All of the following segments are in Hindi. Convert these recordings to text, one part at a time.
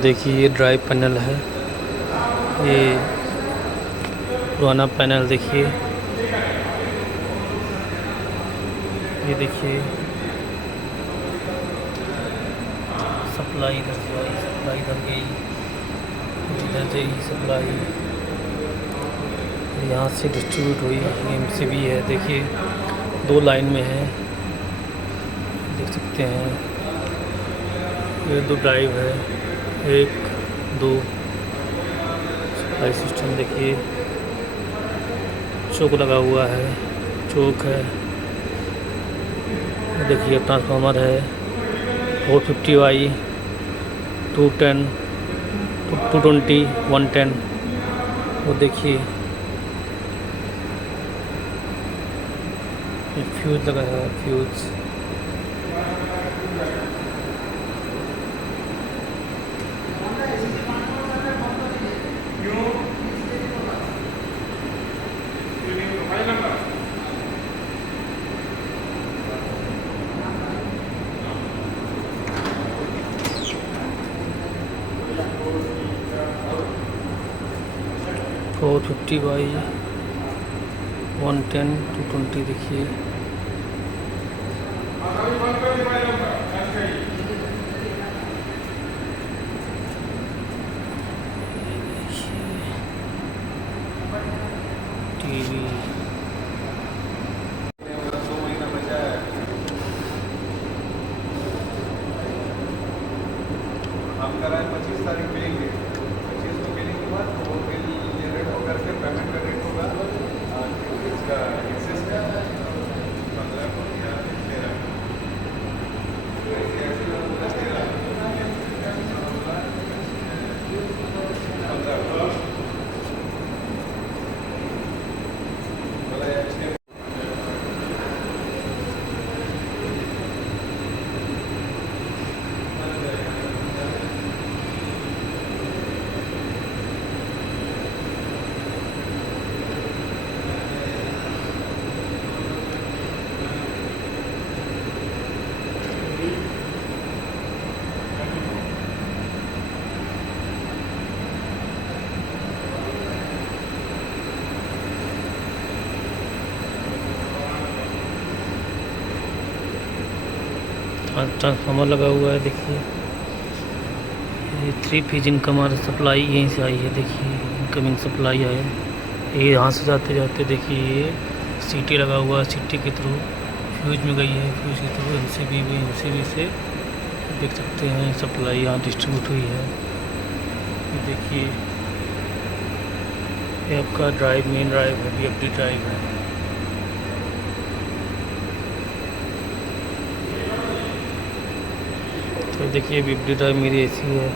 देखिए ये ड्राइव पैनल है। ये पुराना पैनल देखिए। ये देखिए सप्लाई इधर से आई, सप्लाई इधर गई, इधर से ही सप्लाई यहाँ से डिस्ट्रीब्यूट हुई। एमसीबी है देखिए, 2 लाइन में है, देख सकते हैं। ये 2 ड्राइव है, 1 2 सप्लाई सिस्टम देखिए। चोक लगा हुआ है, चोक है। देखिए ट्रांसफार्मर है 450Y 210 220 110। वो देखिए फ्यूज लगा है, फ्यूज। फोर 50Y 110 220 देखिए। टीवी आपका राय 25 तारीख मिलेंगे। 25 को मिलने के बाद वो बिल जनरेट होकर के पेमेंट का रेट होगा। इसका एक्सेस का 15 को या 13 ट्रांसफार्मर लगा हुआ है देखिए। ये 3 फेज इनकमर सप्लाई यहीं से आई है देखिए, इनकमिंग सप्लाई है। ये यहाँ से जाते जाते देखिए ये सीटी लगा हुआ है, सीटी के थ्रू फ्यूज में गई है, फ्यूज के थ्रू एमसीबी में, एमसीबी से देख सकते हैं सप्लाई यहाँ डिस्ट्रीब्यूट हुई है। ये देखिए ये आपका ड्राइव, मेन ड्राइव है, BFD ड्राइव है। तो देखिए BFD ड्राइव मेरी ऐसी है।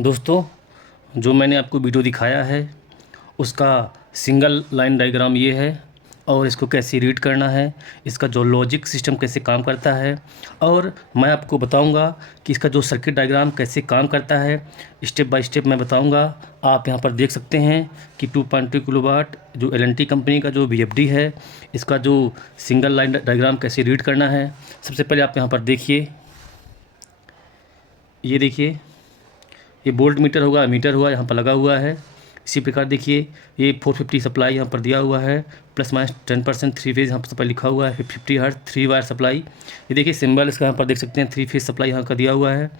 दोस्तों, जो मैंने आपको वीडियो दिखाया है उसका सिंगल लाइन डायग्राम ये है, और इसको कैसे रीड करना है, इसका जो लॉजिक सिस्टम कैसे काम करता है, और मैं आपको बताऊंगा कि इसका जो सर्किट डायग्राम कैसे काम करता है, स्टेप बाय स्टेप मैं बताऊंगा। आप यहां पर देख सकते हैं कि 2.2 किलोवाट जो एल&टी कंपनी का जो VFD है, इसका जो सिंगल लाइन डायग्राम कैसे रीड करना है। सबसे पहले आप यहाँ पर देखिए, ये देखिए, ये वोल्ट मीटर होगा, मीटर हुआ यहाँ पर लगा हुआ है। इसी प्रकार देखिए, ये 450 सप्लाई यहाँ पर दिया हुआ है, +-10% 3 फेज़ यहाँ पर सप्लाई लिखा हुआ है, 50 हर्ट्ज 3 वायर सप्लाई। ये देखिए सिंबल इसका यहाँ पर देख सकते हैं, 3 फेज़ सप्लाई यहाँ का दिया हुआ है।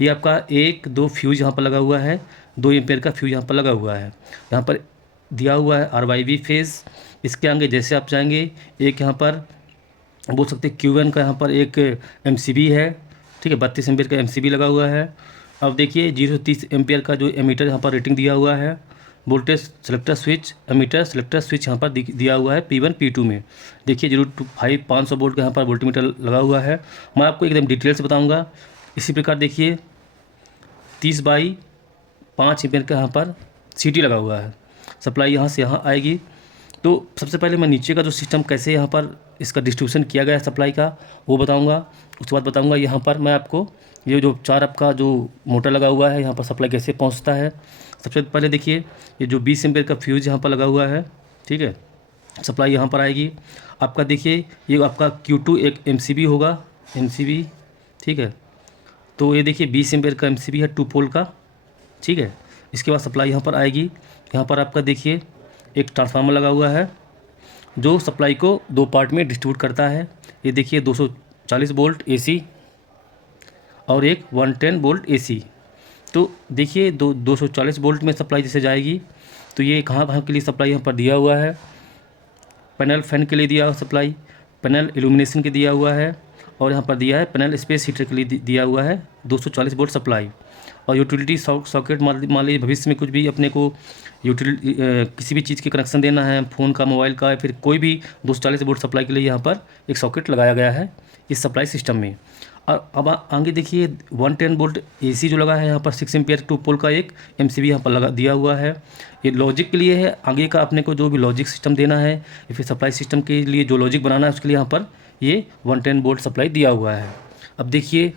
ये आपका 1-2 फ्यूज़ यहाँ पर लगा हुआ है, 2 एम्पेयर का फ्यूज़ यहाँ पर लगा हुआ है। यहाँ पर दिया हुआ है RYB फेज़। इसके आगे जैसे आप जाएंगे, एक यहाँ पर बोल सकते हैं Q1 का यहाँ पर एक MCB है, ठीक है, 32 एम्पेयर का MCB लगा हुआ है। अब देखिए 0-30 एम्पेयर का जो एमीटर यहाँ पर रेटिंग दिया हुआ है। Voltage selector switch, ammeter selector switch यहाँ पर दिया हुआ है P1 P2 में। देखिए 0-5 500 वोल्ट का यहाँ पर वोल्टमीटर लगा हुआ है। मैं आपको एकदम डिटेल से बताऊँगा। इसी प्रकार देखिए 30/5 एम्पेयर का यहाँ पर CT लगा हुआ है। सप्लाई यहाँ से यहाँ आएगी। तो सबसे पहले मैं नीचे का जो सिस्टम कैसे यहाँ पर इसका डिस्ट्रीब्यूशन किया गया है सप्लाई का, वो बताऊंगा। उसके बाद बताऊंगा यहाँ पर मैं आपको ये जो 4 आपका जो मोटर लगा हुआ है यहाँ पर सप्लाई कैसे पहुँचता है। सबसे पहले देखिए, ये जो 20 एम्पेयर का फ्यूज़ यहाँ पर लगा हुआ है, ठीक है, सप्लाई यहाँ पर आएगी। आपका देखिए ये आपका Q2 एक MCB होगा, MCB, ठीक है। तो ये देखिए 20 एम्पेयर का MCB है 2 पोल का, ठीक है। इसके बाद सप्लाई यहाँ पर आएगी। यहाँ पर आपका देखिए एक ट्रांसफार्मर लगा हुआ है जो सप्लाई को 2 पार्ट में डिस्ट्रीब्यूट करता है। ये देखिए 240 वोल्ट AC और एक 110 वोल्ट AC। तो देखिए 240 वोल्ट में सप्लाई जैसे जाएगी, तो ये कहाँ कहाँ के लिए सप्लाई यहाँ पर दिया हुआ है। पैनल फैन के लिए दिया हुआ सप्लाई, पैनल इल्यूमिनेशन के दिया हुआ है, और यहाँ पर दिया है पैनल स्पेस हीटर के लिए दिया हुआ है 240 वोल्ट सप्लाई। और यूटिलिटी सॉकेट मान लीजिए भविष्य में कुछ भी अपने को किसी भी चीज़ के कनेक्शन देना है, फ़ोन का, मोबाइल का, या फिर कोई भी 240 वोल्ट सप्लाई के लिए यहाँ पर एक सॉकेट लगाया गया है इस सप्लाई सिस्टम में। और अब आगे देखिए 110 वोल्ट AC जो लगा है यहाँ पर 6 एम्पियर 2 पोल का एक MCB यहाँ पर लगा दिया हुआ है। ये लॉजिक के लिए है, आगे का अपने को जो भी लॉजिक सिस्टम देना है या फिर सप्लाई सिस्टम के लिए जो लॉजिक बनाना है उसके लिए यहाँ पर ये 110 वोल्ट सप्लाई दिया हुआ है। अब देखिए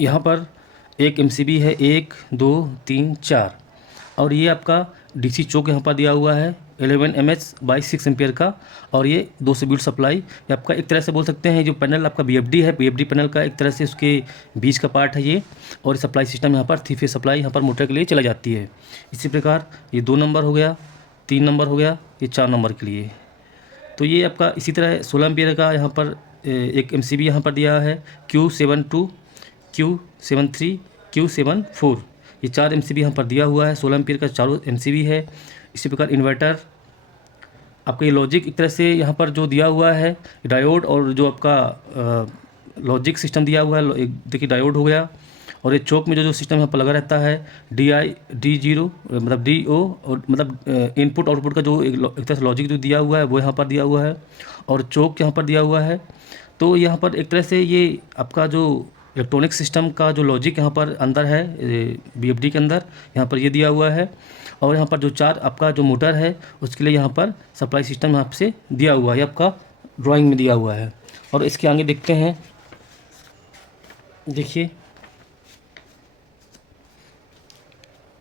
यहाँ पर एक MCB है, 1 2 3 4, और ये आपका DC चोक यहाँ पर दिया हुआ है 11 mH/6 एम्पियर का, और ये 200 वोल्ट सप्लाई। ये आपका एक तरह से बोल सकते हैं जो पैनल आपका VFD है, VFD पैनल का एक तरह से उसके बीच का पार्ट है ये। और सप्लाई सिस्टम यहाँ पर 3 फेज सप्लाई यहाँ पर मोटर के लिए चला जाती है। इसी प्रकार ये 2 नंबर हो गया, 3 नंबर हो गया, ये 4 नंबर के लिए। तो ये आपका इसी तरह 16 एम्पियर का यहाँ पर एक MCB यहाँ पर दिया है Q72, Q73, Q74। ये 4 MCB यहाँ पर दिया हुआ है, 16 एम्पियर का चारों MCB है। इसी प्रकार इन्वर्टर आपका ये लॉजिक एक तरह से यहाँ पर जो दिया हुआ है डायोड, और जो आपका लॉजिक सिस्टम दिया हुआ है, देखिए डायोड हो गया। और ये चौक में जो सिस्टम यहाँ पर लगा रहता है D0 मतलब DO, और मतलब इनपुट आउटपुट का जो एक तरह से लॉजिक जो दिया हुआ है वो यहाँ पर दिया हुआ है, और चौक यहाँ पर दिया हुआ है। तो यहाँ पर एक तरह से ये आपका जो इलेक्ट्रॉनिक सिस्टम का जो लॉजिक यहाँ पर अंदर है VFD के अंदर, यहाँ पर ये दिया हुआ है। और यहाँ पर जो 4 आपका जो मोटर है उसके लिए यहाँ पर सप्लाई सिस्टम यहाँ से दिया हुआ है, आपका ड्राइंग में दिया हुआ है। और इसके आगे देखते हैं, देखिए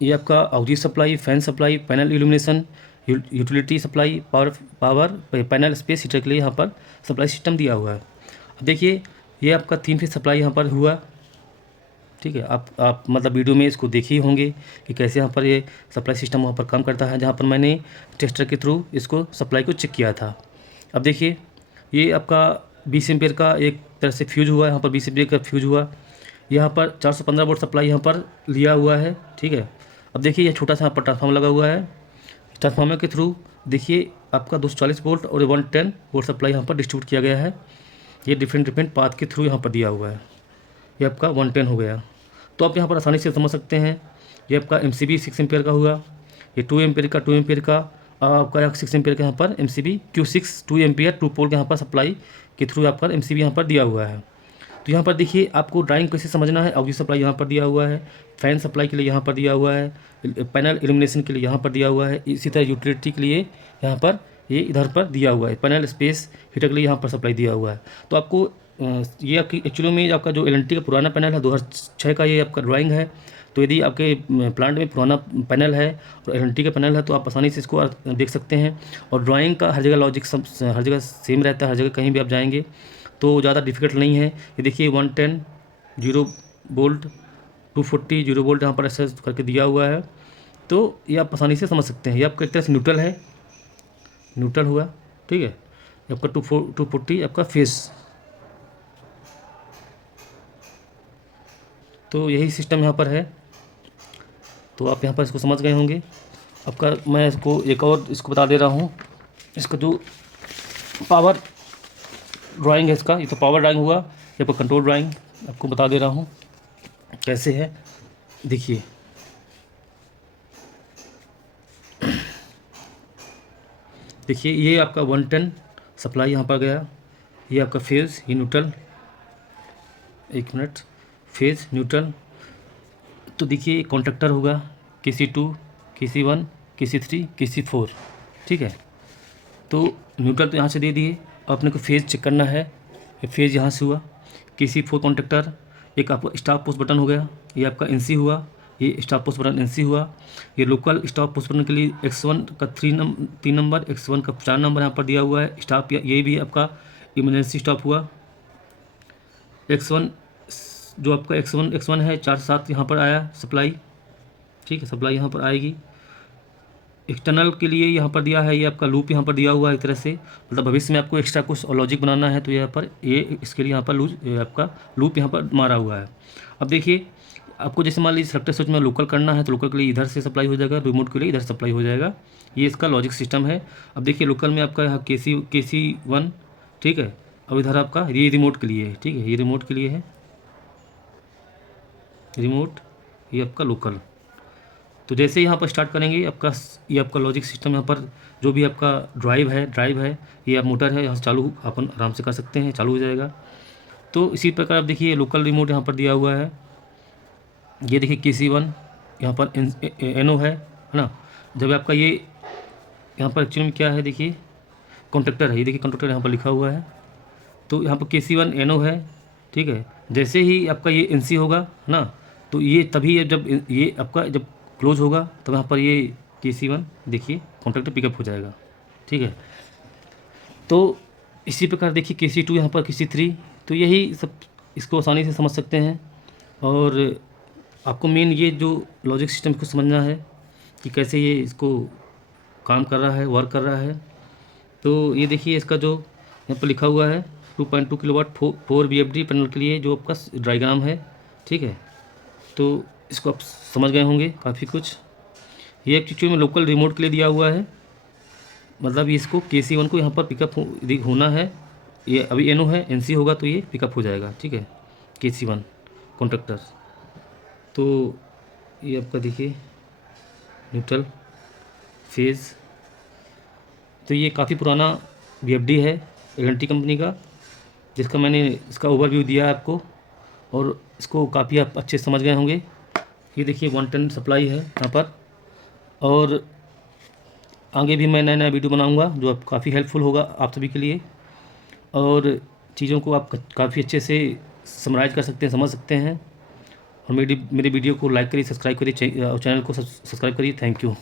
ये आपका oxygen supply, fan supply, panel illumination, utility supply, power panel space heater के लिए यहाँ पर सप्लाई सिस्टम दिया हुआ है। अब देखिए ये आपका 3 फेज सप्लाई यहाँ पर हुआ, ठीक है। आप मतलब वीडियो में इसको देखे ही होंगे कि कैसे यहाँ पर ये सप्लाई सिस्टम वहाँ पर काम करता है, जहाँ पर मैंने टेस्टर के थ्रू इसको सप्लाई को चेक किया था। अब देखिए ये आपका 20 एम्पियर का एक तरह से फ्यूज हुआ, यहाँ पर 20 एम्पियर का फ्यूज हुआ। यहाँ पर 415 वोल्ट सप्लाई यहाँ पर लिया हुआ है, ठीक है। अब देखिए ये छोटा सा यहाँ पर ट्रांसफार्मर लगा हुआ है। ट्रांसफार्मर के थ्रू देखिए आपका 240 वोल्ट और 110 वोल्ट सप्लाई यहाँ पर डिस्ट्रीब्यूट किया गया है। ये डिफरेंट पाथ के थ्रू यहाँ पर दिया हुआ है। ये आपका 110 हो गया। तो आप यहाँ पर आसानी से समझ सकते हैं, ये आपका MCB 6 एम्पियर का हुआ, ये 2 एम्पियर का, और आपका 6 एम्पियर का यहाँ पर MCB Q6 2 एम्पियर 2 पोल के यहाँ पर सप्लाई के थ्रू आपका MCB यहाँ पर दिया हुआ है। तो यहाँ पर देखिए आपको ड्राइंग कैसे समझना है। ऑक्सीजन सप्लाई यहाँ पर दिया हुआ है, फैन सप्लाई के लिए यहाँ पर दिया हुआ है, पैनल इल्यूमिनेशन के लिए यहाँ पर दिया हुआ है, इसी तरह यूटिलिटी के लिए यहाँ पर ये इधर पर दिया हुआ है, पैनल स्पेस हीटर के लिए यहाँ पर सप्लाई दिया हुआ है। तो आपको ये आपकी एक्चुअली में आपका जो एल&टी का पुराना पैनल है 2006 का ये आपका ड्राइंग है। तो यदि आपके प्लांट में पुराना पैनल है और एल&टी का पैनल है तो आप आसानी से इसको देख सकते हैं। और ड्राइंग का हर जगह लॉजिक हर जगह सेम रहता है, हर जगह कहीं भी आप जाएंगे तो ज़्यादा डिफिकल्ट नहीं है। ये देखिए 110 0 वोल्ट 240 0 वोल्ट यहाँ पर ऐसा करके दिया हुआ है। तो ये आप आसानी से समझ सकते हैं। ये आपका एक तरह से न्यूट्रल है, न्यूट्रल हुआ, ठीक है। ये आपका 240 आपका फेस। तो यही सिस्टम यहाँ पर है। तो आप यहाँ पर इसको समझ गए होंगे। आपका मैं इसको एक और इसको बता दे रहा हूँ, इसका जो पावर ड्राइंग है इसका, ये तो पावर ड्राइंग हुआ, ये पर कंट्रोल ड्राइंग आपको बता दे रहा हूँ कैसे है। देखिए देखिए ये आपका 110 सप्लाई यहाँ पर गया, ये आपका फेज़, ये न्यूट्रल, एक मिनट, फेज़ न्यूट्रल। तो देखिए कॉन्ट्रैक्टर होगा KC2 KC1 KC3 KC4, ठीक है। तो न्यूट्रल तो यहाँ से दे दिए, अपने को फेज़ चेक करना है। ये फेज़ यहाँ से हुआ, KC4 कॉन्ट्रैक्टर। एक आपका स्टॉप पोस्ट बटन हो गया, ये आपका NC हुआ, ये स्टॉप पोस्ट बटन NC हुआ। ये लोकल स्टॉप पोस्ट बटन के लिए X1 का 3 नंबर, X1 का 4 नंबर यहाँ पर दिया हुआ है। स्टॉप ये भी आपका इमरजेंसी स्टॉप हुआ। X1 जो आपका X1 है 4-7 यहाँ पर आया सप्लाई, ठीक है, सप्लाई यहाँ पर आएगी। एक्सटर्नल के लिए यहाँ पर दिया है, ये आपका लूप यहाँ पर दिया हुआ है एक तरह से, मतलब भविष्य में आपको एक्स्ट्रा कुछ लॉजिक बनाना है तो यहाँ पर ये इसके लिए यहाँ पर आपका लूप यहाँ पर मारा हुआ है। अब देखिए आपको जैसे मान लीजिए सेलेक्टर स्विच में लोकल करना है तो लोकल के लिए इधर से सप्लाई हो जाएगा, रिमोट के लिए इधर सप्लाई हो जाएगा। ये इसका लॉजिक सिस्टम है। अब देखिए लोकल में आपका यहाँ KC1, ठीक है। अब इधर आपका ये रिमोट के लिए है, ठीक है, ये रिमोट के लिए है, रिमोट, ये आपका लोकल। तो जैसे यहाँ पर स्टार्ट करेंगे आपका ये आपका लॉजिक सिस्टम यहाँ पर जो भी आपका ड्राइव है, ये आप मोटर है यहाँ से चालू अपन आराम से कर सकते हैं, चालू हो जाएगा। तो इसी प्रकार आप देखिए लोकल रिमोट यहाँ पर दिया हुआ है। ये देखिए KC1 यहाँ पर NO है ना। जब आपका ये यहाँ पर एक्चुअली में क्या है, देखिए कॉन्ट्रैक्टर है, ये देखिए कॉन्ट्रैक्टर यहाँ पर लिखा हुआ है। तो यहाँ पर KC1 NO है, ठीक है। जैसे ही आपका ये NC होगा ना, तो ये तभी जब ये आपका जब क्लोज होगा तो यहाँ पर ये KC1 देखिए कॉन्ट्रैक्टर पिकअप हो जाएगा, ठीक है। तो इसी प्रकार देखिए KC2 यहाँ पर KC3, तो यही सब इसको आसानी से समझ सकते हैं। और आपको मेन ये जो लॉजिक सिस्टम को समझना है कि कैसे ये इसको काम कर रहा है, वर्क कर रहा है। तो ये देखिए इसका जो यहाँ पर लिखा हुआ है 2.2 किलोवाट 4 VFD पैनल के लिए जो आपका डायग्राम है, ठीक है। तो इसको आप समझ गए होंगे काफ़ी कुछ। ये एक्चुअली में लोकल रिमोट के लिए दिया हुआ है, मतलब इसको KC1 को यहाँ पर पिकअप होना है। ये अभी NO है, NC होगा तो ये पिकअप हो जाएगा, ठीक है, KC1 कॉन्ट्रैक्टर। तो ये आपका देखिए न्यूट्रल, फेज़। तो ये काफ़ी पुराना VFD है एल&टी कंपनी का, जिसका मैंने इसका ओवरव्यू दिया है आपको, और इसको काफ़ी आप अच्छे समझ गए होंगे। ये देखिए 110 सप्लाई है यहाँ पर। और आगे भी मैं नया वीडियो बनाऊंगा जो आप काफ़ी हेल्पफुल होगा आप सभी के लिए, और चीज़ों को आप काफ़ी अच्छे से समराइज़ कर सकते हैं, समझ सकते हैं। और मेरी वीडियो को लाइक करिए, सब्सक्राइब करिए, चैनल को सब्सक्राइब करिए। Thank you.